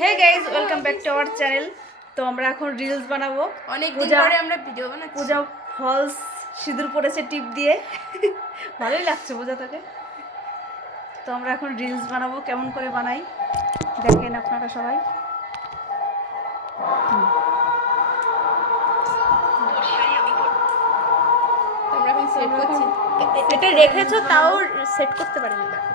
Hey guys, welcome back to our channel. তো আমরা এখন রিলস বানাবো। অনেক দিন পরে আমরা ভিডিও বানাচ্ছি। পূজা ফলস সিঁদুর পড়েছে টিপ দিয়ে, ভালোই লাগছে পূজাটাকে। তো আমরা এখন রিলস বানাবো, কেমন করে বানাই দেখেন আপনারা সবাই। তোমরা এখন সেট করছি, এটা রেখেছো তাও সেট করতে পারিনি। দেখো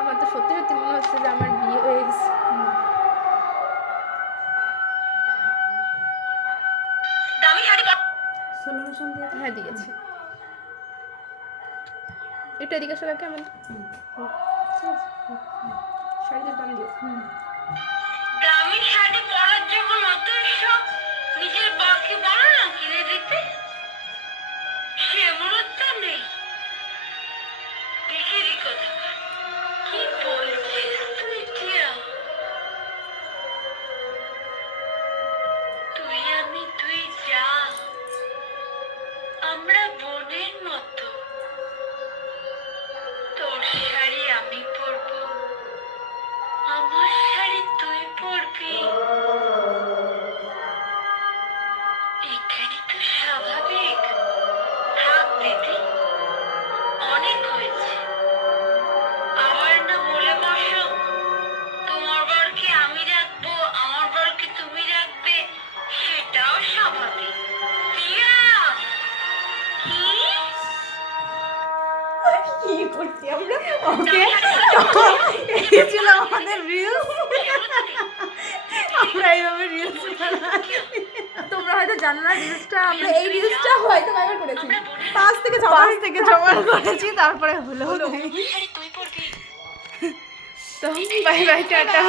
আমার তো সত্যি সত্যি মনে হচ্ছে যে আমার বিয়ে হয়ে গেছে। হ্যাঁ দিয়েছি। এটা এদিকে আসলে কেমন শাড়িটার দাম দিও। দামি শাড়ি পরার জন্য নতুন সব নিজের বাকি বলো না কিনে দিতে, সে মুহূর্ত নেই। বিক্রি কথা কি বলছিস তুই? টিয়া, তুই আমি তুই যা, আমরা বোনের মতো। তোর শাড়ি আমি পরবো, আমার শাড়ি তুই পরবি, এটাই তো স্বাভাবিক। থাক দিদি, অনেক হয়েছে। আবার না বলে বসো তোমার বরকে আমি রাখবো, আমার বরকে তুমি রাখবে, সেটাও স্বাভাবিক। টিয়া, কি করছি আমরা? ওকে, এই ছিল আমাদের রিলস। আমরা এইভাবে রিলস বানাই। তোমরা হয়তো জানো না রিলসটা, আমরা এই রিলসটা হয়তো কয়বার করেছি, 5 থেকে 6 করেছি, তারপরে হলো। শাড়ি তুই পরবি। তো বাই বাই, টাটা।